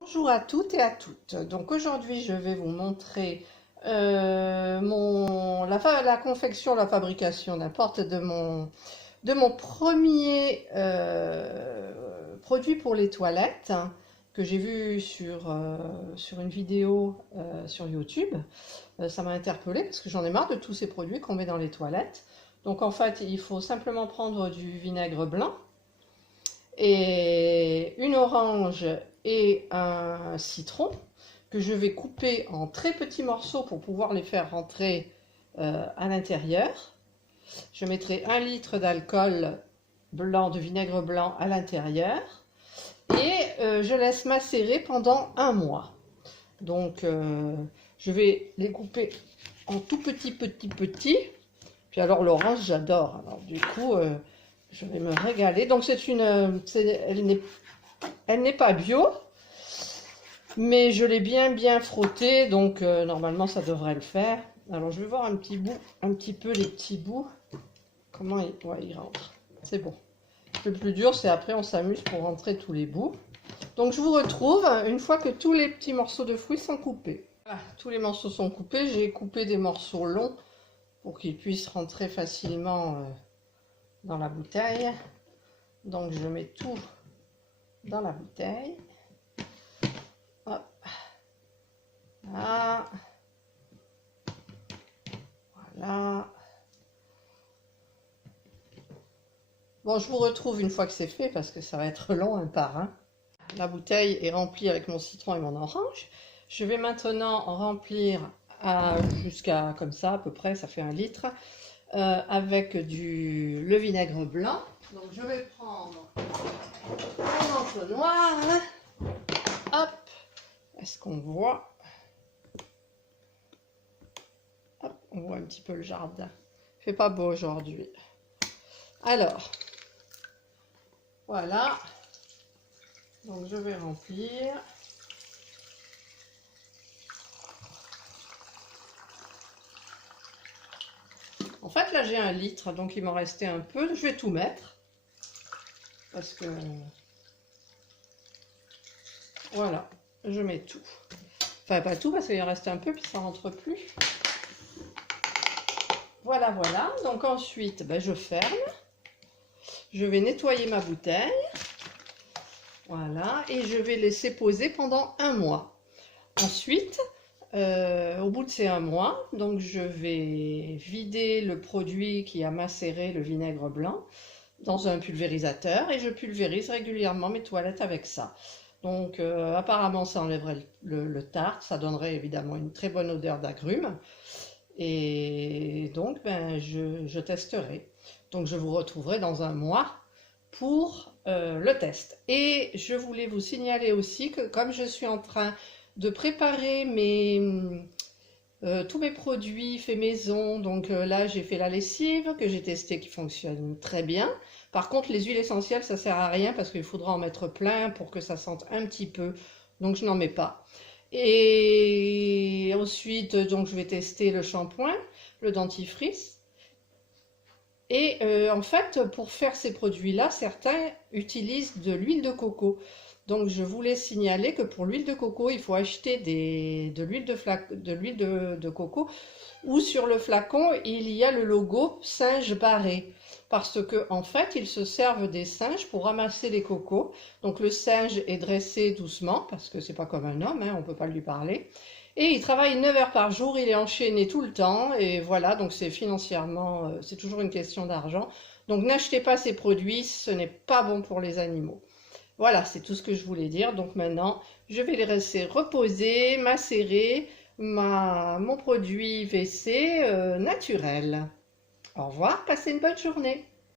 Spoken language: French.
Bonjour à toutes et à toutes. Donc aujourd'hui, je vais vous montrer la confection, la fabrication n'importe de mon premier produit pour les toilettes que j'ai vu sur une vidéo sur YouTube. Ça m'a interpellée parce que j'en ai marre de tous ces produits qu'on met dans les toilettes. Donc en fait, il faut simplement prendre du vinaigre blanc et une orange et un citron que je vais couper en très petits morceaux pour pouvoir les faire rentrer à l'intérieur. Je mettrai 1 litre d'alcool blanc, de vinaigre blanc à l'intérieur et je laisse macérer pendant 1 mois. Donc je vais les couper en tout petits. Puis alors l'orange j'adore. Alors du coup je vais me régaler. Donc elle n'est pas bio, mais je l'ai bien frotté, donc normalement ça devrait le faire. Alors je vais voir un petit peu les petits bouts, comment ils rentrent. C'est bon. Le plus dur, c'est après on s'amuse pour rentrer tous les bouts. Donc je vous retrouve une fois que tous les petits morceaux de fruits sont coupés. Voilà, tous les morceaux sont coupés. J'ai coupé des morceaux longs pour qu'ils puissent rentrer facilement dans la bouteille. Donc je mets tout dans la bouteille. Hop. Là. Voilà. Bon, je vous retrouve une fois que c'est fait parce que ça va être long un par un. La bouteille est remplie avec mon citron et mon orange. Je vais maintenant remplir jusqu'à comme ça à peu près, ça fait 1 litre, avec le vinaigre blanc. Donc je vais prendre mon entonnoir. Hop, est-ce qu'on voit? Hop, on voit un petit peu le jardin. Il fait pas beau aujourd'hui. Alors, voilà. Donc je vais remplir. En fait, là j'ai 1 litre, donc il m'en restait un peu. Je vais tout mettre. Parce que... Voilà, je mets tout. Enfin, pas tout, parce qu'il en reste un peu, puis ça rentre plus. Voilà. Donc ensuite, je ferme. Je vais nettoyer ma bouteille. Voilà, et je vais laisser poser pendant 1 mois. Ensuite, au bout de ces 1 mois, donc je vais vider le produit qui a macéré, le vinaigre blanc, dans un pulvérisateur et je pulvérise régulièrement mes toilettes avec ça. Donc apparemment ça enlèverait le tartre, ça donnerait évidemment une très bonne odeur d'agrumes. Et donc je testerai. Donc je vous retrouverai dans 1 mois pour le test. Et je voulais vous signaler aussi que comme je suis en train de préparer tous mes produits faits maison, donc là j'ai fait la lessive que j'ai testé qui fonctionne très bien. Par contre les huiles essentielles ça sert à rien parce qu'il faudra en mettre plein pour que ça sente un petit peu, donc je n'en mets pas. Et ensuite donc je vais tester le shampoing, le dentifrice. Et en fait, pour faire ces produits-là, certains utilisent de l'huile de coco. Donc, je voulais signaler que pour l'huile de coco, il faut acheter de l'huile de coco où sur le flacon, il y a le logo singe barré. Parce que en fait, ils se servent des singes pour ramasser les cocos. Donc, le singe est dressé doucement, parce que c'est pas comme un homme, hein, on peut pas lui parler. Et il travaille 9 heures par jour, il est enchaîné tout le temps, et voilà, donc c'est financièrement, c'est toujours une question d'argent. Donc n'achetez pas ces produits, ce n'est pas bon pour les animaux. Voilà, c'est tout ce que je voulais dire. Donc maintenant, je vais les laisser reposer, macérer mon produit WC naturel. Au revoir, passez une bonne journée.